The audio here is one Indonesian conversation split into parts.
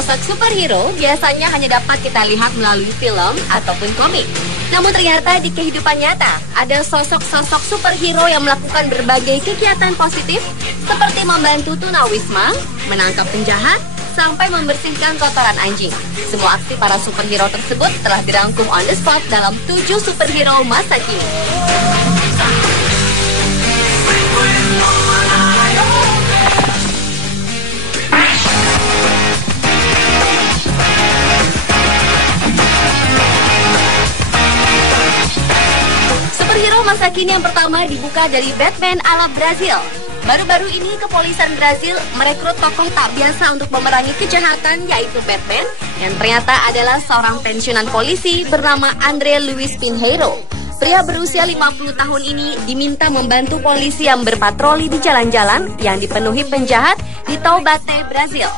sosok superhero biasanya hanya dapat kita lihat melalui film ataupun komik. Namun ternyata di kehidupan nyata, ada sosok-sosok superhero yang melakukan berbagai kegiatan positif seperti membantu tunawisma, menangkap penjahat, sampai membersihkan kotoran anjing. Semua aksi para superhero tersebut telah dirangkum on the spot dalam 7 superhero masa kini. Superhero masa kini yang pertama dibuka dari Batman ala Brazil. Baru-baru ini kepolisian Brazil merekrut tokoh tak biasa untuk memerangi kejahatan, yaitu Batman, yang ternyata adalah seorang pensiunan polisi bernama André Luiz Pinheiro. Pria berusia 50 tahun ini diminta membantu polisi yang berpatroli di jalan-jalan yang dipenuhi penjahat di Taubaté, Brazil.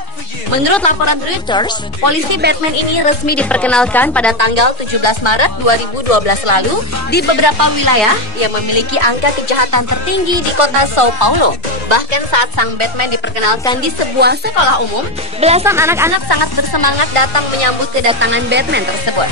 Menurut laporan Reuters, polisi Batman ini resmi diperkenalkan pada tanggal 17 Maret 2012 lalu di beberapa wilayah yang memiliki angka kejahatan tertinggi di kota Sao Paulo. Bahkan saat sang Batman diperkenalkan di sebuah sekolah umum, belasan anak-anak sangat bersemangat datang menyambut kedatangan Batman tersebut.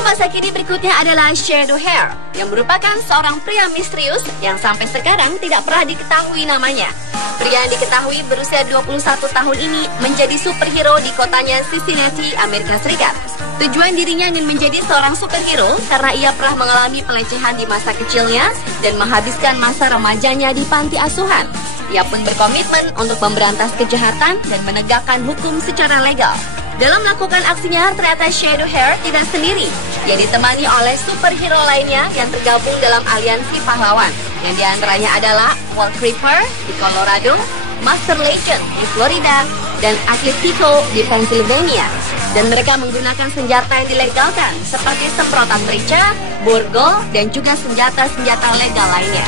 Masa kini berikutnya adalah Shadowhair, yang merupakan seorang pria misterius yang sampai sekarang tidak pernah diketahui namanya. Pria yang diketahui berusia 21 tahun ini menjadi superhero di kotanya Cincinnati, Amerika Serikat. Tujuan dirinya ingin menjadi seorang superhero karena ia pernah mengalami pelecehan di masa kecilnya dan menghabiskan masa remajanya di panti asuhan. Ia pun berkomitmen untuk memberantas kejahatan dan menegakkan hukum secara legal. Dalam melakukan aksinya, ternyata Shadowhair tidak sendiri. Ia ditemani oleh superhero lainnya yang tergabung dalam aliansi pahlawan, yang diantaranya adalah Wall Creeper di Colorado, Master Legend di Florida, dan Atletico di Pennsylvania. Dan mereka menggunakan senjata yang dilegalkan seperti semprotan merica, borgol, dan juga senjata-senjata legal lainnya.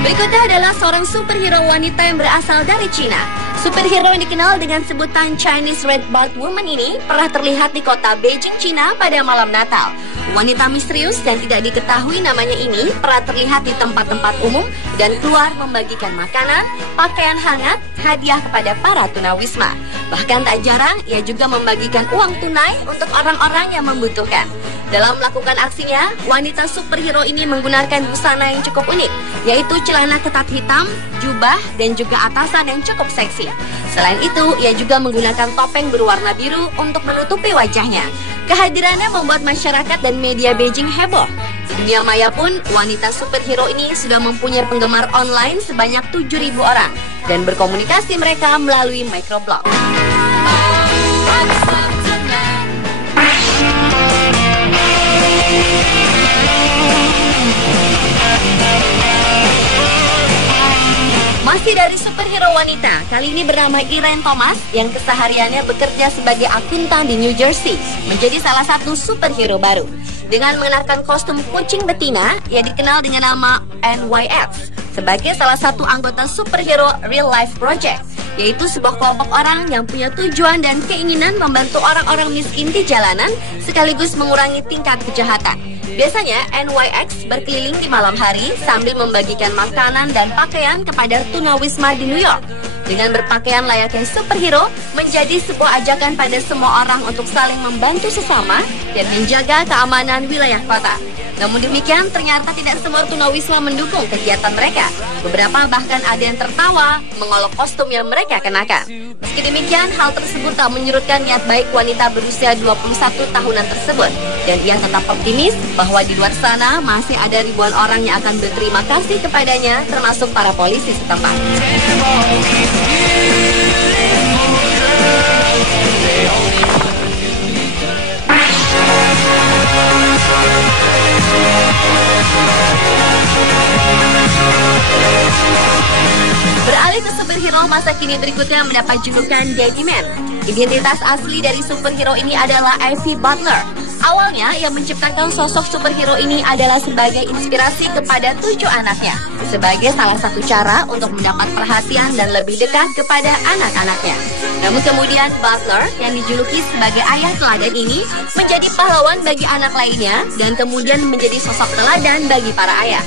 Berikutnya adalah seorang superhero wanita yang berasal dari Cina. Superhero yang dikenal dengan sebutan Chinese Red Bud Woman ini pernah terlihat di kota Beijing, Cina pada malam Natal. Wanita misterius dan tidak diketahui namanya ini pernah terlihat di tempat-tempat umum dan keluar membagikan makanan, pakaian hangat, hadiah kepada para tunawisma. Bahkan tak jarang ia juga membagikan uang tunai untuk orang-orang yang membutuhkan. Dalam melakukan aksinya, wanita superhero ini menggunakan busana yang cukup unik, yaitu celana ketat hitam, jubah, dan juga atasan yang cukup seksi. Selain itu, ia juga menggunakan topeng berwarna biru untuk menutupi wajahnya. Kehadirannya membuat masyarakat dan media Beijing heboh. Di dunia maya pun, wanita superhero ini sudah mempunyai penggemar online sebanyak 7.000 orang dan berkomunikasi mereka melalui microblog. Masih dari superhero wanita, kali ini bernama Irene Thomas yang kesehariannya bekerja sebagai akuntan di New Jersey, menjadi salah satu superhero baru. Dengan mengenakan kostum kucing betina, ia dikenal dengan nama NYX sebagai salah satu anggota superhero Real Life Project, yaitu sebuah kelompok orang yang punya tujuan dan keinginan membantu orang-orang miskin di jalanan sekaligus mengurangi tingkat kejahatan. Biasanya NYX berkeliling di malam hari sambil membagikan makanan dan pakaian kepada tunawisma di New York. Dengan berpakaian layaknya superhero, menjadi sebuah ajakan pada semua orang untuk saling membantu sesama dan menjaga keamanan wilayah kota. Namun demikian, ternyata tidak semua tunawisma mendukung kegiatan mereka. Beberapa bahkan ada yang tertawa mengolok kostum yang mereka kenakan. Meski demikian, hal tersebut tak menyurutkan niat baik wanita berusia 21 tahunan tersebut. Dan ia tetap optimis bahwa di luar sana masih ada ribuan orang yang akan berterima kasih kepadanya, termasuk para polisi setempat. Beralih ke superhero masa kini berikutnya mendapat julukan Daddy Man. Identitas asli dari superhero ini adalah Ivy Butler, Awalnya, ia menciptakan sosok superhero ini adalah sebagai inspirasi kepada 7 anaknya, sebagai salah satu cara untuk mendapat perhatian dan lebih dekat kepada anak-anaknya. Namun kemudian Butler yang dijuluki sebagai ayah teladan ini menjadi pahlawan bagi anak lainnya dan kemudian menjadi sosok teladan bagi para ayah.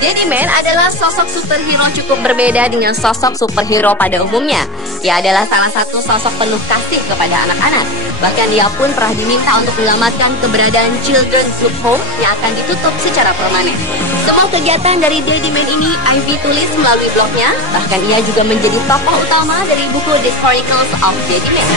Daddy Man adalah sosok superhero cukup berbeda dengan sosok superhero pada umumnya. Ia adalah salah satu sosok penuh kasih kepada anak-anak. Bahkan ia pun pernah diminta untuk menyelamatkan keberadaan Children's Group Home yang akan ditutup secara permanen. Semua kegiatan dari Daddy Man ini Ivy tulis melalui blognya. Bahkan ia juga menjadi tokoh utama dari buku The Chronicles of Daddy Man.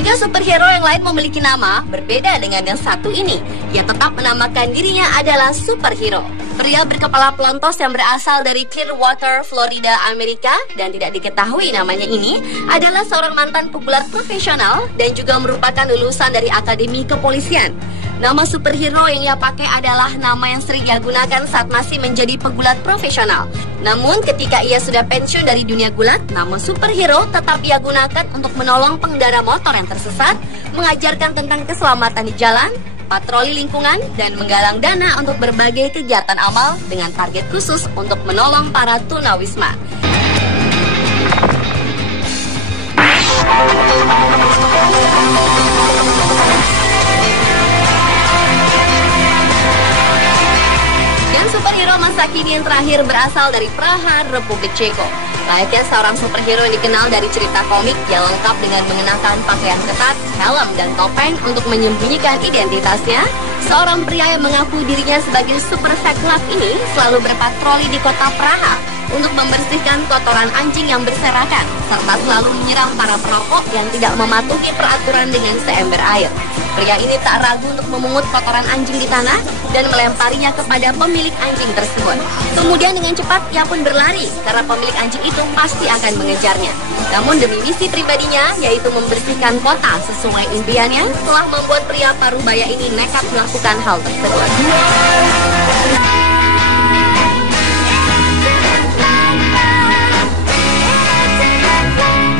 Jika superhero yang lain memiliki nama berbeda dengan yang satu ini, ia tetap menamakan dirinya adalah superhero. Pria berkepala pelontos yang berasal dari Clearwater, Florida, Amerika dan tidak diketahui namanya ini adalah seorang mantan pegulat profesional dan juga merupakan lulusan dari Akademi Kepolisian. Nama superhero yang ia pakai adalah nama yang sering ia gunakan saat masih menjadi pegulat profesional. Namun ketika ia sudah pensiun dari dunia gulat, nama superhero tetap ia gunakan untuk menolong pengendara motor yang tersesat, mengajarkan tentang keselamatan di jalan, patroli lingkungan, dan menggalang dana untuk berbagai kegiatan amal dengan target khusus untuk menolong para tunawisma. Dan superhero masa kini yang terakhir berasal dari Praha, Republik Ceko. Layaknya seorang superhero yang dikenal dari cerita komik yang lengkap dengan mengenakan pakaian ketat, helm, dan topeng untuk menyembunyikan identitasnya, seorang pria yang mengaku dirinya sebagai super seklap ini selalu berpatroli di kota Praha untuk membersihkan kotoran anjing yang berserakan, serta selalu menyiram para perokok yang tidak mematuhi peraturan dengan seember air. Pria ini tak ragu untuk memungut kotoran anjing di tanah dan melemparinya kepada pemilik anjing tersebut. Kemudian dengan cepat ia pun berlari karena pemilik anjing itu pasti akan mengejarnya. Namun demi misi pribadinya, yaitu membersihkan kota sesuai impiannya, telah membuat pria parubaya ini nekat melakukan hal tersebut.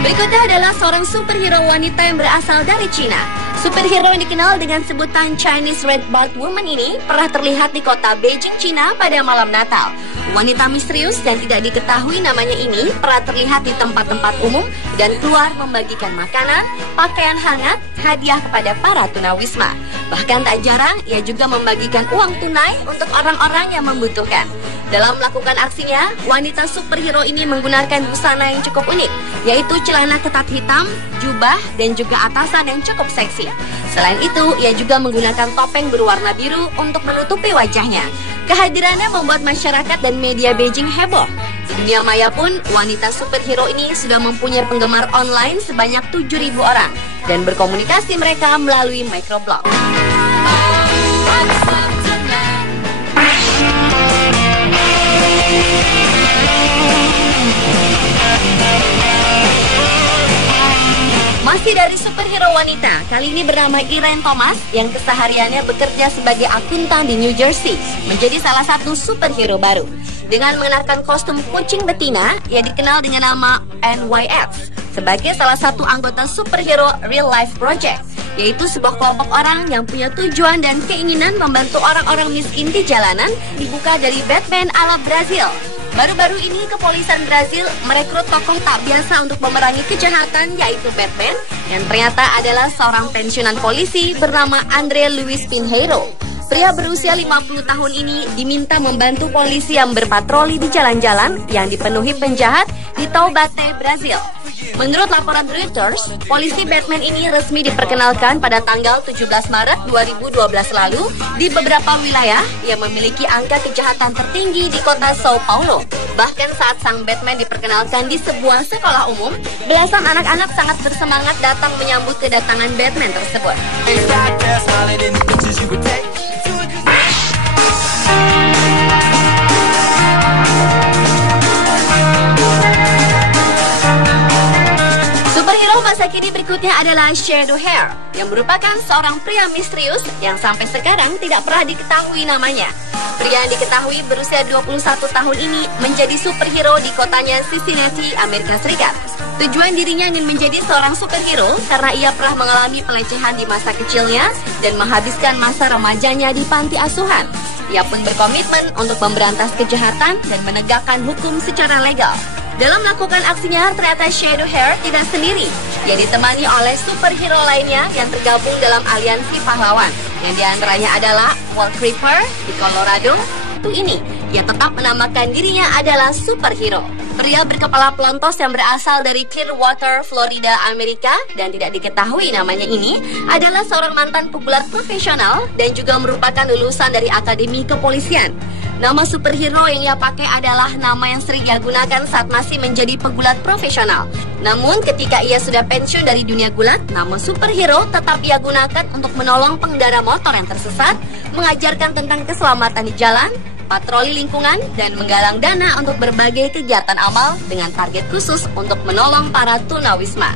Berikutnya adalah seorang superhero wanita yang berasal dari Cina. Superhero yang dikenal dengan sebutan Chinese Red Bald Woman ini pernah terlihat di kota Beijing, Cina pada malam Natal. Wanita misterius dan tidak diketahui namanya ini pernah terlihat di tempat-tempat umum dan keluar membagikan makanan, pakaian hangat, hadiah kepada para tunawisma. Bahkan tak jarang ia juga membagikan uang tunai untuk orang-orang yang membutuhkan. Dalam melakukan aksinya, wanita superhero ini menggunakan busana yang cukup unik, yaitu celana ketat hitam, jubah, dan juga atasan yang cukup seksi. Selain itu, ia juga menggunakan topeng berwarna biru untuk menutupi wajahnya. Kehadirannya membuat masyarakat dan media Beijing heboh. Di dunia maya pun, wanita superhero ini sudah mempunyai penggemar online sebanyak 7.000 orang dan berkomunikasi mereka melalui microblog. Masih dari superhero wanita, kali ini bernama Irene Thomas yang kesehariannya bekerja sebagai akuntan di New Jersey, menjadi salah satu superhero baru. Dengan mengenakan kostum kucing betina, ia dikenal dengan nama NYX sebagai salah satu anggota superhero Real Life Project, yaitu sebuah kelompok orang yang punya tujuan dan keinginan membantu orang-orang miskin di jalanan, dibuka dari Batman ala Brazil. Baru-baru ini kepolisian Brazil merekrut tokoh tak biasa untuk memerangi kejahatan, yaitu Batman, yang ternyata adalah seorang pensiunan polisi bernama André Luiz Pinheiro. Pria berusia 50 tahun ini diminta membantu polisi yang berpatroli di jalan-jalan yang dipenuhi penjahat di Taubaté, Brazil. Menurut laporan Reuters, polisi Batman ini resmi diperkenalkan pada tanggal 17 Maret 2012 lalu di beberapa wilayah yang memiliki angka kejahatan tertinggi di kota Sao Paulo. Bahkan saat sang Batman diperkenalkan di sebuah sekolah umum, belasan anak-anak sangat bersemangat datang menyambut kedatangan Batman tersebut. Superhero masa kini Ini berikutnya adalah Shadow Hair, yang merupakan seorang pria misterius yang sampai sekarang tidak pernah diketahui namanya. Pria yang diketahui berusia 21 tahun ini menjadi superhero di kotanya Cincinnati, Amerika Serikat. Tujuan dirinya ingin menjadi seorang superhero karena ia pernah mengalami pelecehan di masa kecilnya dan menghabiskan masa remajanya di panti asuhan. Ia pun berkomitmen untuk memberantas kejahatan dan menegakkan hukum secara legal. Dalam melakukan aksinya, ternyata Shadow Hair tidak sendiri. Ia ditemani oleh superhero lainnya yang tergabung dalam aliansi pahlawan, yang diantaranya adalah Wall Creeper di Colorado. Itu ini, ia tetap menamakan dirinya adalah superhero. Pria berkepala pelontos yang berasal dari Clearwater, Florida, Amerika dan tidak diketahui namanya ini adalah seorang mantan pegulat profesional dan juga merupakan lulusan dari Akademi Kepolisian. Nama superhero yang ia pakai adalah nama yang sering ia gunakan saat masih menjadi pegulat profesional. Namun ketika ia sudah pensiun dari dunia gulat, nama superhero tetap ia gunakan untuk menolong pengendara motor yang tersesat, mengajarkan tentang keselamatan di jalan, patroli lingkungan, dan menggalang dana untuk berbagai kegiatan amal dengan target khusus untuk menolong para tunawisma.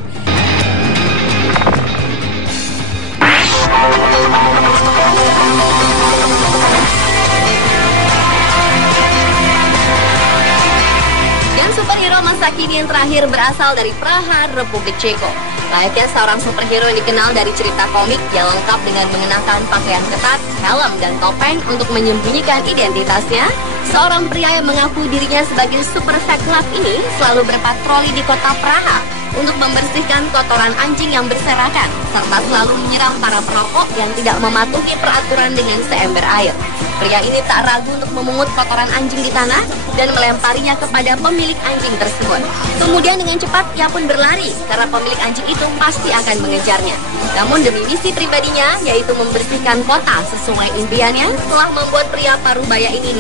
Dan superhero masa kini yang terakhir berasal dari Praha, Republik Ceko. Layaknya seorang superhero yang dikenal dari cerita komik yang lengkap dengan mengenakan pakaian ketat, helm, dan topeng untuk menyembunyikan identitasnya, seorang pria yang mengaku dirinya sebagai super fake love ini selalu berpatroli di kota Praha untuk membersihkan kotoran anjing yang berserakan, serta selalu menyiram para perokok yang tidak mematuhi peraturan dengan seember air. Pria ini tak ragu untuk memungut kotoran anjing di tanah dan melemparinya kepada pemilik anjing tersebut. Kemudian dengan cepat ia pun berlari karena pemilik anjing itu pasti akan mengejarnya. Namun demi misi pribadinya, yaitu membersihkan kota sesuai impiannya, telah membuat pria parubaya ini